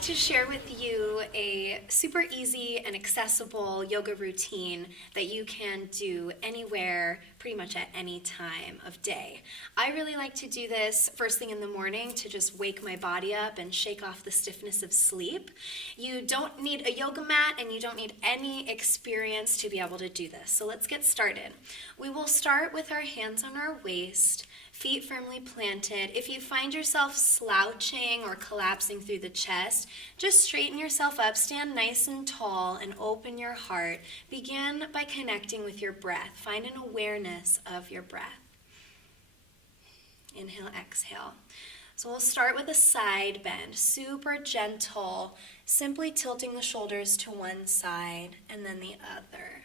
love to share with you a super easy and accessible yoga routine that you can do anywhere, pretty much at any time of day. I really like to do this first thing in the morning to just wake my body up and shake off the stiffness of sleep. You don't need a yoga mat and you don't need any experience to be able to do this. So let's get started. We will start with our hands on our waist, feet firmly planted. If you find yourself slouching or collapsing through the chest, just straighten yourself up, stand nice and tall, and open your heart. Begin by connecting with your breath. Find an awareness of your breath. Inhale, exhale. So we'll start with a side bend, super gentle, simply tilting the shoulders to one side and then the other.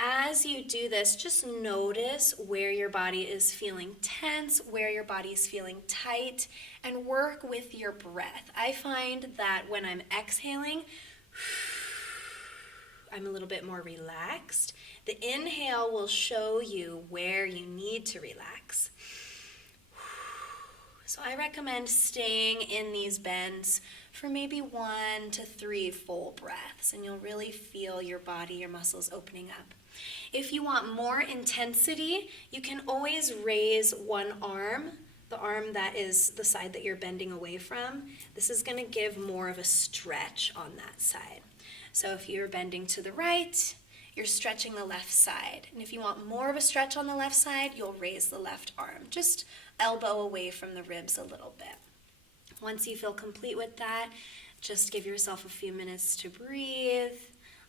As you do this, just notice where your body is feeling tense, where your body is feeling tight, and work with your breath. I find that when I'm exhaling, I'm a little bit more relaxed. The inhale will show you where you need to relax. So I recommend staying in these bends for maybe 1 to 3 full breaths, and you'll really feel your body, your muscles opening up. If you want more intensity, you can always raise one arm, the arm that is the side that you're bending away from. This is going to give more of a stretch on that side. So if you're bending to the right, you're stretching the left side. And if you want more of a stretch on the left side, you'll raise the left arm. Just elbow away from the ribs a little bit. Once you feel complete with that, just give yourself a few minutes to breathe.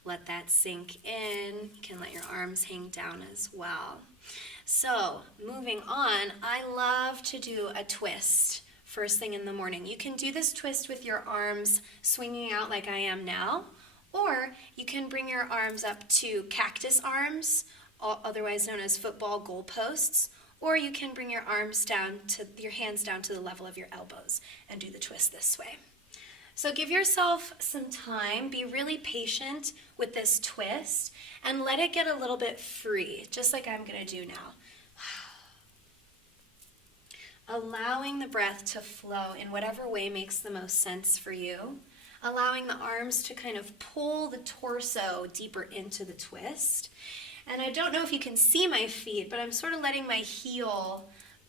Let that sink in. You can let your arms hang down as well. So, moving on, I love to do a twist first thing in the morning. You can do this twist with your arms swinging out like I am now, or you can bring your arms up to cactus arms, otherwise known as football goal posts, or you can bring your arms down to your hands down to the level of your elbows and do the twist this way. So give yourself some time, be really patient with this twist, and let it get a little bit free, just like I'm going to do now. Allowing the breath to flow in whatever way makes the most sense for you. Allowing the arms to kind of pull the torso deeper into the twist. And I don't know if you can see my feet, but I'm sort of letting my heel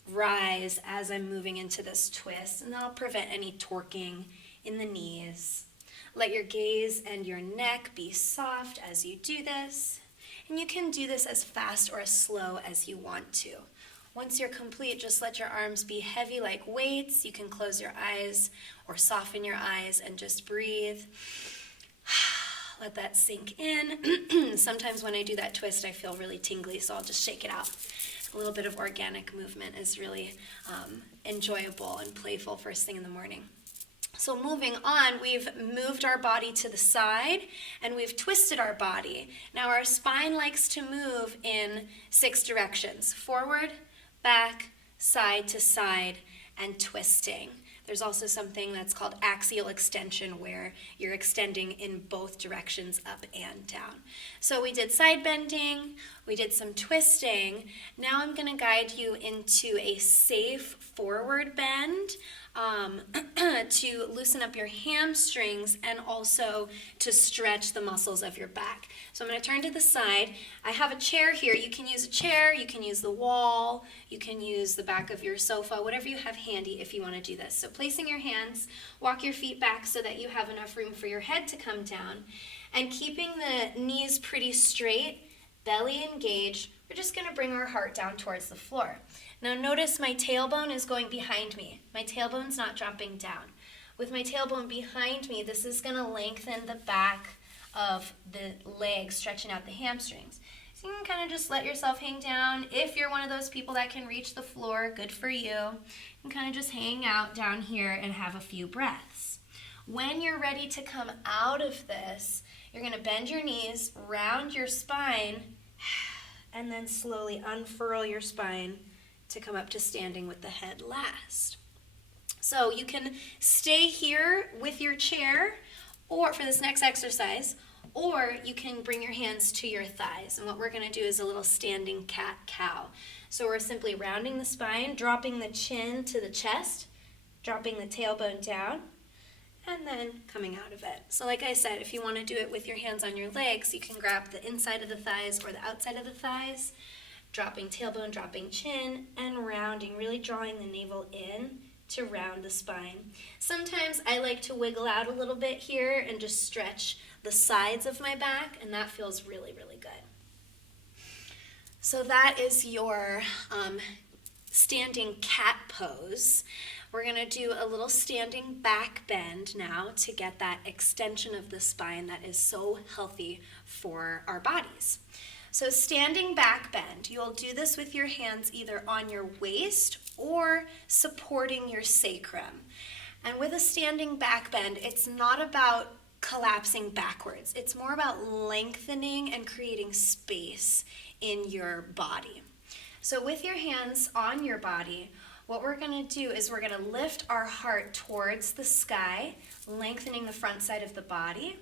rise as I'm moving into this twist, and that'll prevent any torquing in the knees. Let your gaze and your neck be soft as you do this, and you can do this as fast or as slow as you want to. Once you're complete, just let your arms be heavy like weights. You can close your eyes or soften your eyes and just breathe. Let that sink in. Sometimes when I do that twist, I feel really tingly, so I'll just shake it out. A little bit of organic movement is really enjoyable and playful first thing in the morning. So moving on, we've moved our body to the side and we've twisted our body. Now our spine likes to move in 6 directions: forward, back, side to side, and twisting. There's also something that's called axial extension, where you're extending in both directions, up and down. So we did side bending, we did some twisting. Now I'm going to guide you into a safe forward bend to loosen up your hamstrings and also to stretch the muscles of your back. So I'm going to turn to the side. I have a chair here. You can use a chair, you can use the wall, you can use the back of your sofa, whatever you have handy if you want to do this. So placing your hands, walk your feet back so that you have enough room for your head to come down, and keeping the knees pretty straight, belly engaged, we're just going to bring our heart down towards the floor. Now notice my tailbone is going behind me. My tailbone's not dropping down. With my tailbone behind me, this is going to lengthen the back of the legs, stretching out the hamstrings. So you can kind of just let yourself hang down. If you're one of those people that can reach the floor, good for you. You can kind of just hang out down here and have a few breaths. When you're ready to come out of this, you're going to bend your knees, round your spine, and then slowly unfurl your spine to come up to standing with the head last. So you can stay here with your chair or for this next exercise, or you can bring your hands to your thighs. And what we're going to do is a little standing cat-cow. So we're simply rounding the spine, dropping the chin to the chest, dropping the tailbone down, and then coming out of it. So like I said, if you want to do it with your hands on your legs, you can grab the inside of the thighs or the outside of the thighs, dropping tailbone, dropping chin, and rounding, really drawing the navel in to round the spine. Sometimes I like to wiggle out a little bit here and just stretch the sides of my back, and that feels really, really good. So that is your standing cat pose. We're going to do a little standing back bend now to get that extension of the spine that is so healthy for our bodies. So standing back bend, you'll do this with your hands either on your waist or supporting your sacrum. And with a standing back bend, it's not about collapsing backwards. It's more about lengthening and creating space in your body. So with your hands on your body, what we're going to do is we're going to lift our heart towards the sky, lengthening the front side of the body.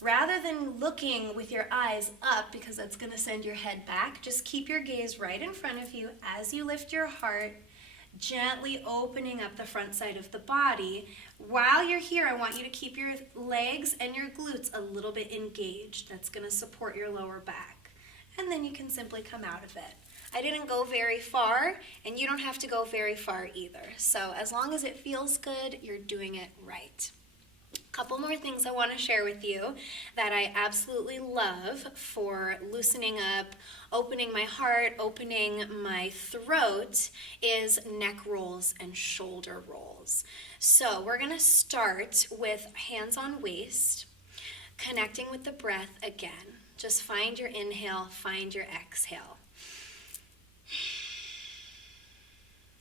Rather than looking with your eyes up, because that's going to send your head back, just keep your gaze right in front of you as you lift your heart, gently opening up the front side of the body. While you're here, I want you to keep your legs and your glutes a little bit engaged. That's going to support your lower back. And then you can simply come out of it. I didn't go very far, and you don't have to go very far either. So as long as it feels good, you're doing it right. Couple more things I want to share with you that I absolutely love for loosening up, opening my heart, opening my throat is neck rolls and shoulder rolls. So we're going to start with hands on waist, connecting with the breath again. Just find your inhale, find your exhale.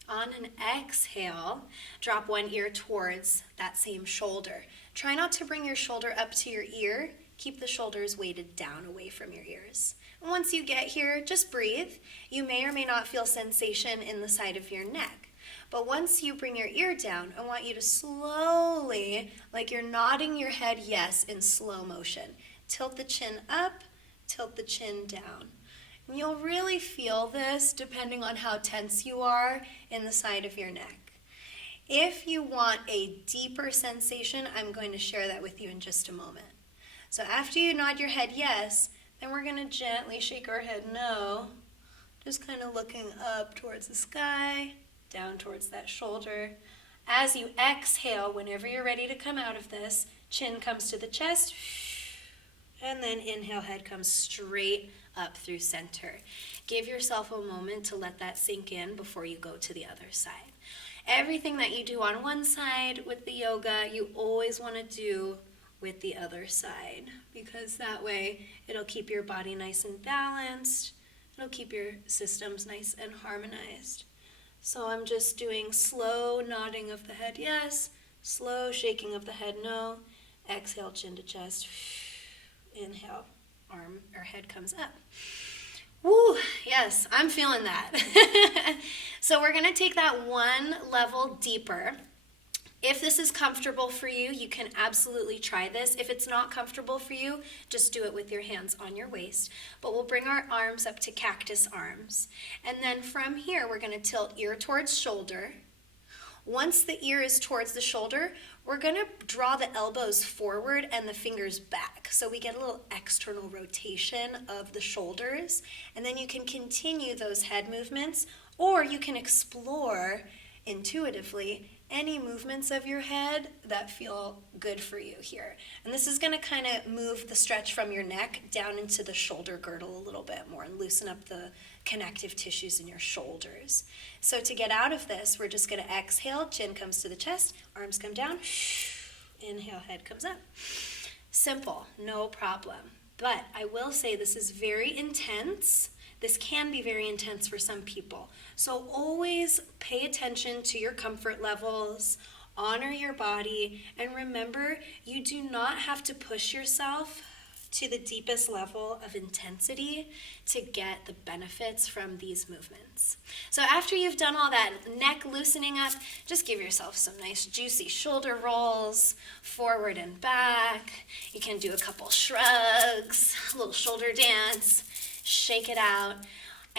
On an exhale, drop one ear towards that same shoulder. Try not to bring your shoulder up to your ear. Keep the shoulders weighted down away from your ears. And once you get here, just breathe. You may or may not feel sensation in the side of your neck. But once you bring your ear down, I want you to slowly, like you're nodding your head yes in slow motion. Tilt the chin up, tilt the chin down. And you'll really feel this depending on how tense you are in the side of your neck. If you want a deeper sensation, I'm going to share that with you in just a moment. So after you nod your head yes, then we're going to gently shake our head no, just kind of looking up towards the sky, down towards that shoulder. As you exhale, whenever you're ready to come out of this, chin comes to the chest, and then inhale, head comes straight up through center. Give yourself a moment to let that sink in before you go to the other side. Everything that you do on one side with the yoga, you always want to do with the other side, because that way it'll keep your body nice and balanced. It'll keep your systems nice and harmonized. So I'm just doing slow nodding of the head yes, slow shaking of the head no. Exhale, chin to chest. Inhale, arm or head comes up. Woo, yes, I'm feeling that. So we're going to take that one level deeper. If this is comfortable for you, you can absolutely try this. If it's not comfortable for you, just do it with your hands on your waist. But we'll bring our arms up to cactus arms. And then from here, we're going to tilt ear towards shoulder. Once the ear is towards the shoulder, we're going to draw the elbows forward and the fingers back. So we get a little external rotation of the shoulders. And then you can continue those head movements, or you can explore intuitively any movements of your head that feel good for you here. And this is going to kind of move the stretch from your neck down into the shoulder girdle a little bit more and loosen up the connective tissues in your shoulders. So to get out of this, we're just going to exhale, chin comes to the chest, arms come down, inhale, head comes up. Simple, no problem. But I will say this is very intense. This can be very intense for some people. So always pay attention to your comfort levels, honor your body, and remember, you do not have to push yourself to the deepest level of intensity to get the benefits from these movements. So after you've done all that neck loosening up, just give yourself some nice juicy shoulder rolls, forward and back. You can do a couple shrugs, a little shoulder dance, shake it out.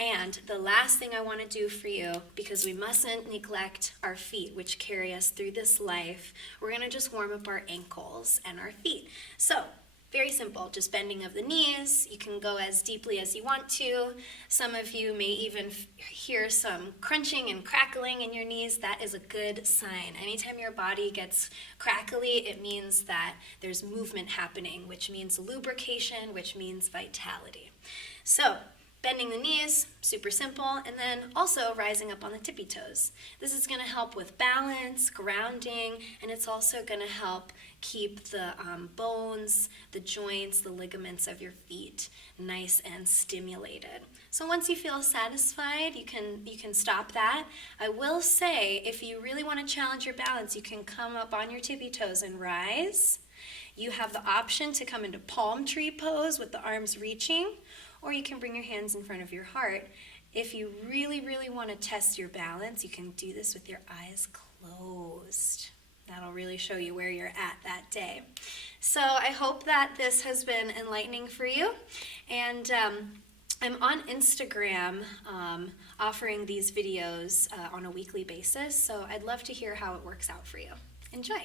And the last thing I want to do for you, because we mustn't neglect our feet, which carry us through this life, we're going to just warm up our ankles and our feet. So, very simple, just bending of the knees. You can go as deeply as you want to. Some of you may even hear some crunching and crackling in your knees. That is a good sign. Anytime your body gets crackly, it means that there's movement happening, which means lubrication, which means vitality. So, bending the knees, super simple, and then also rising up on the tippy toes. This is going to help with balance, grounding, and it's also going to help keep the bones, the joints, the ligaments of your feet nice and stimulated. So once you feel satisfied, you can stop that. I will say, if you really want to challenge your balance, you can come up on your tippy toes and rise. You have the option to come into palm tree pose with the arms reaching, or you can bring your hands in front of your heart. If you really, really want to test your balance, you can do this with your eyes closed. That'll really show you where you're at that day. So I hope that this has been enlightening for you. And I'm on Instagram offering these videos on a weekly basis, so I'd love to hear how it works out for you. Enjoy.